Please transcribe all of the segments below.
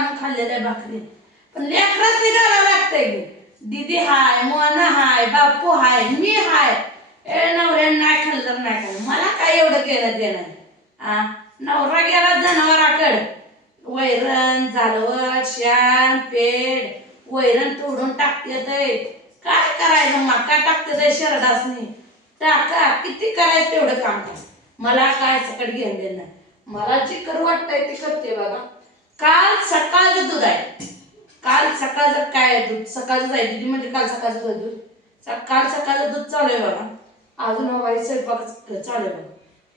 आणून खाल्लेलं भाकरी. पण लेकरात निघायला लागतंय की दीदी हाय मोना हाय बापू हाय मी हाय. ए नवऱ्या नाही खाल्लं तर नाही खाल्लं. मला काय एवढं केलं देणार आ? नवरा गेला जनावराकड. वैरण झालं शान पेड. वैरण तोडून टाकते काय करायचं? मका टाकते ते शरडासनी. टाका किती करायचं तेवढं काम मला काय सकट घेऊन देणार नाही. मला जे करू वाटतंय ते करते बघा काल सकाळचं दूध आहे. काल सकाळचं काय आहे दूध? सकाळचं आहे. दिदी म्हणजे काल सकाळचं आहे दूध. काल सकाळचं दूध चालू आहे बघा. अजून हवाई स्वयंपाक चालू आहे बघा.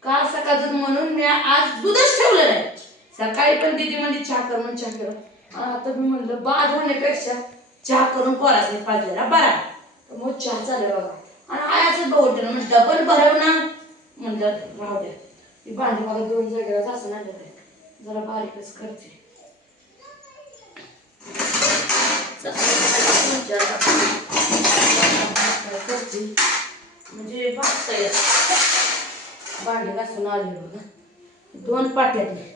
काल सकाळचं दूध म्हणून मी आज दूधच ठेवलं नाही. सकाळी पण दिदी म्हणजे चहा कर म्हणून चहा कर. आता मी म्हणलं बाद होण्यापेक्षा चहा करून पोराचे पाजलेला बरा. तर मग चहा चालू आहे बघा. आणि आयाचं बहुटलं मग डबल भरव ना. म्हणलं राहू द्या. ही भांडी मला दोन जागेवर असं नाही जरा बारीकच करते. करते म्हणजे भागता येत भांडी घासून आले बघा दोन पाट्यातले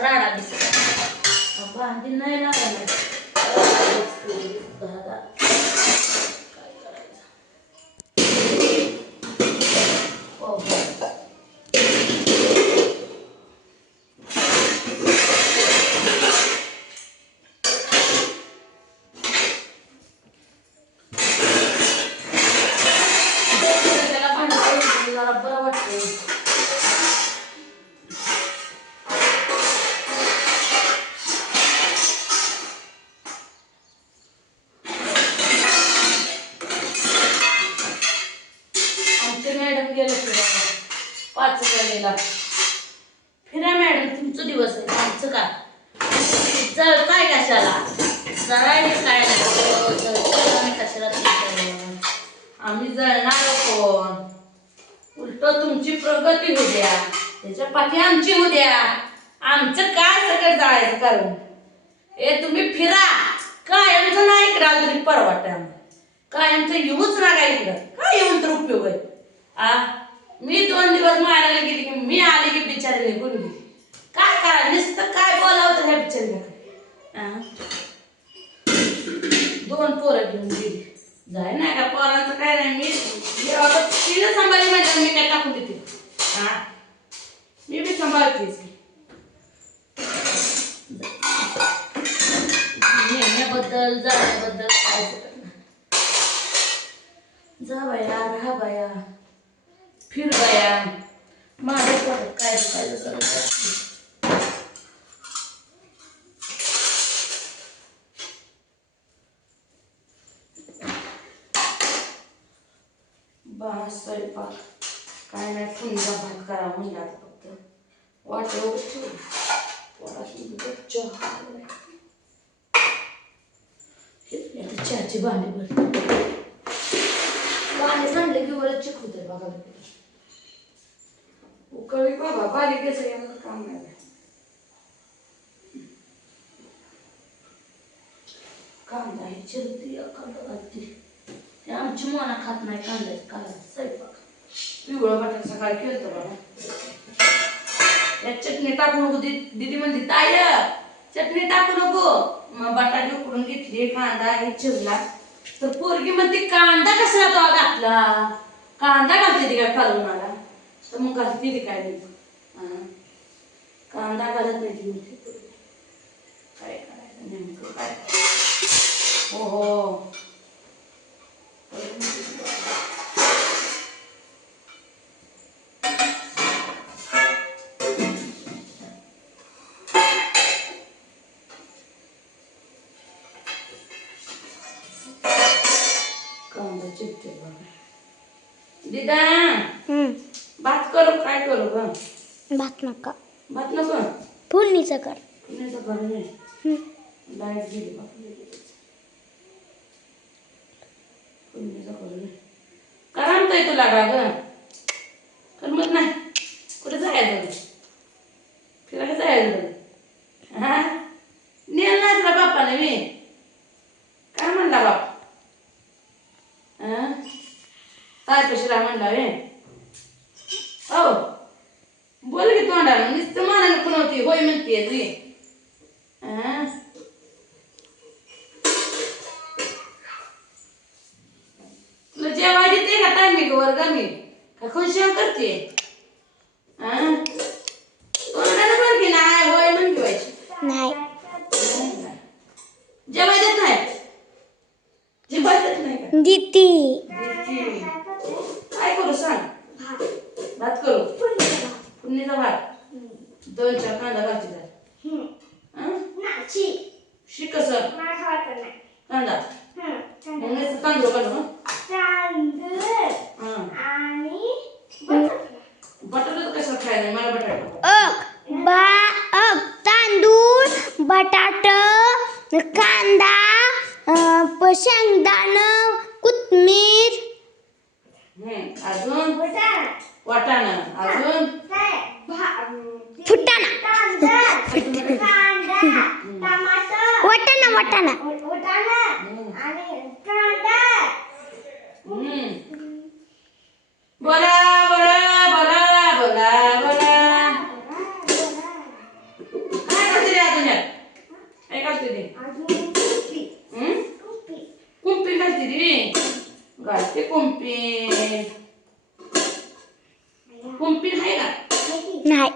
राडा दिसत भांडी नाही लागला मला बरं वाटते आमचे मॅडम गेले फिरायला पाच वेळेला फिरा मॅडम तुमचं दिवस आहे आमचं का चल काय कशाला जळायला काय नाही आम्ही कशाला आम्ही जळणार कोण उलट तुमची प्रगती होऊ द्या. त्याच्या पाठी आमची होऊ द्या. आमचं काय सगळं जायचं कारण ए तुम्ही फिरा. कायमचं नाही इकडं तरी परवाट कायमचं येऊच ना काय इकडं. काय येऊन तर उपयोग आहे? आ? मी दोन दिवस मारायला गेली की मी आली की बिचारी निघून गेली काय करा नुसतं काय बोलावं तर ह्या बिचारीला दोन पोरं घेऊन गेली. जाय नाही का पोरांचं काय नाही मी आता तिला सांभाळली म्हणजे मी काय टाकून देते. हा? मी बी सांभाळतेच. की येण्याबद्दल जाण्याबद्दल काय करणार जा बाया राहा बाया. फिर बाया. माझं काय काय बा स्वयंपाक. काय नाही फुंजा भात करा म्हणला फक्त. वाटेवर ठेवू. चहा आता चहाची भांडी भरते. पाणी सांडले की वरच चिक होते बघा उकळी बाबा बारीक याचं काम नाही कांदा ही चिरती कांदा घालती ते आमची मोना खात नाही कांद्याचं कांदा स्वयंपाक पिवळं बटाटा सकाळी केलं बाबा यात चटणी टाकू नको दीदी म्हणते ताय चटणी टाकू नको मग बटाटे उकडून घेतली कांदा हे चिरला तर पोरगी म्हणते कांदा कशाला तो घातला कांदा घालते ती काय काढून मला तर मग घालते ती काय नाही. कांदा घालत नाही ती. काय करायचं नेमकं काय हो हो दिदा भात करू काय करू ग? भात नका. भात नको फोडणीचं कर. पुण्याचं करू लाइट गेली बापरे पुण्याचं करामतोय तुला का ग करमत नाही. कुठे जायचं? फिरायला जायचं? हा नेल नाही तुला बापाने मी काय म्हणला बाप हा काय कशी राहा म्हणला वे हो बोल की तोंडाला नुसतं मनाने पुनवती होय म्हणते तुझी हा? तुला जेवाय देते का टायमिंग वर्ग मी. का खुशी करते? तोंडाला बोल की नाही होय म्हणते व्हायची नाही. जेवाय देत नाही. जेवाय देत नाही का? दिती. काय करू सांग? भात करू. पुण्याचा भात. दोन चार कांदा त्यात हं? शिक कसं? कांदा. मग तांदूळ घालू हं? कांदा अं, प- शेंगदाणं कोथमीर हं. अजून वाटाणा अजून फुटाणा वाटाणा वाटाणा घालते कुंपी कुंपी आहे का नाही?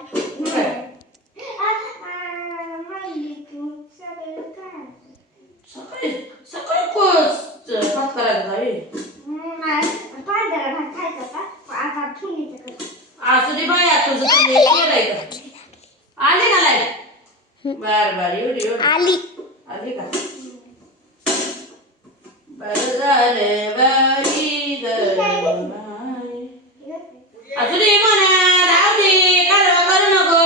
सकाळी सकाळी कोस भात करायचा असू दे तुझं तुम्ही केलंय का आली का लाइट बर बर एवढी एवढी आली आली का बर झालं बाई ग बाई. असू दे म्हणा राहू दे कालवा करू नको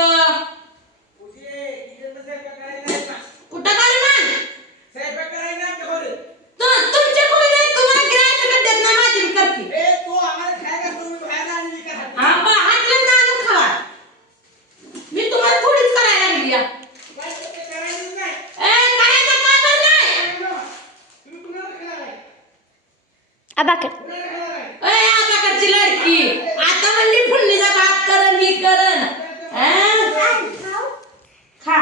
कुठं करू मग तू तुमच्या कोणी नाही तुम्हाला गिरायचं का देत नाही माझी मी करते हा बा हातलं ना आणून खावा मी तुम्हाला थोडीच करायला लागली या ए करायचं का बरं नाही अबाकड ए लडकी. आता म्हणली फुलणीचा भात करण मी करण. खा.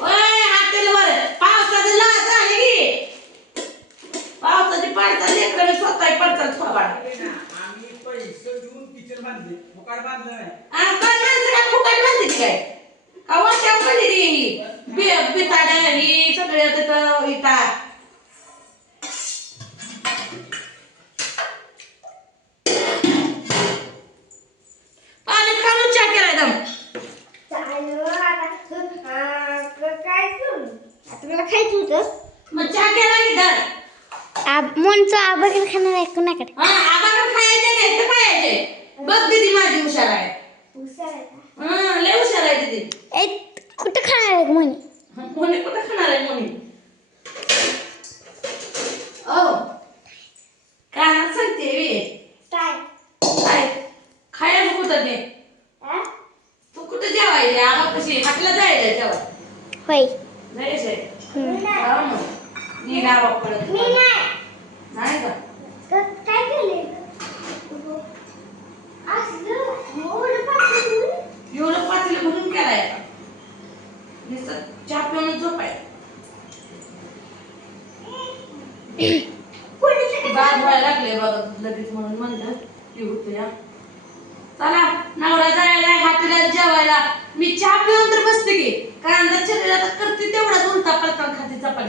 ओय हातेल वर. पावसाचं लाच आली की. पावसाची पडतात लेकरं स्वतः पडतात थोबाड. आणि काय माणसं काय म्हणते काय? का वाट्या पडली बिताड्या ही सगळे तिथं खायचं होतं. मग चहा केला इथं आब मोनचं खाणार आहे कोणाकडे? हा आम्हाला खायचे नाही तर खायचे. बघ दीदी माझी हुशार आहे. हा लय हुशार आहे दीदी. ए कुठं खाणार आहे मोनी कोणी कुठं खाणार आहे कोणी ओ काय सांगते वे काय? खायला कुठं ते तू कुठं जेवायचे आम्हाला कशी? हातला जायला जेवा होय. जायचंय. हम्म. जाऊ ना मी गावा पडत नाही का एवढं पातेलं भरून केलाय का नुसतं चहा पिऊन झोपाय बाद व्हायला लागले बघा लगेच म्हणून म्हणलं की होतं चला नवरा जायला हातीला जेवायला. मी चहा पिऊन तर बसते की. कांदा चिरलेला तर करते तेवढा उलटा पलटा खाते चपाती.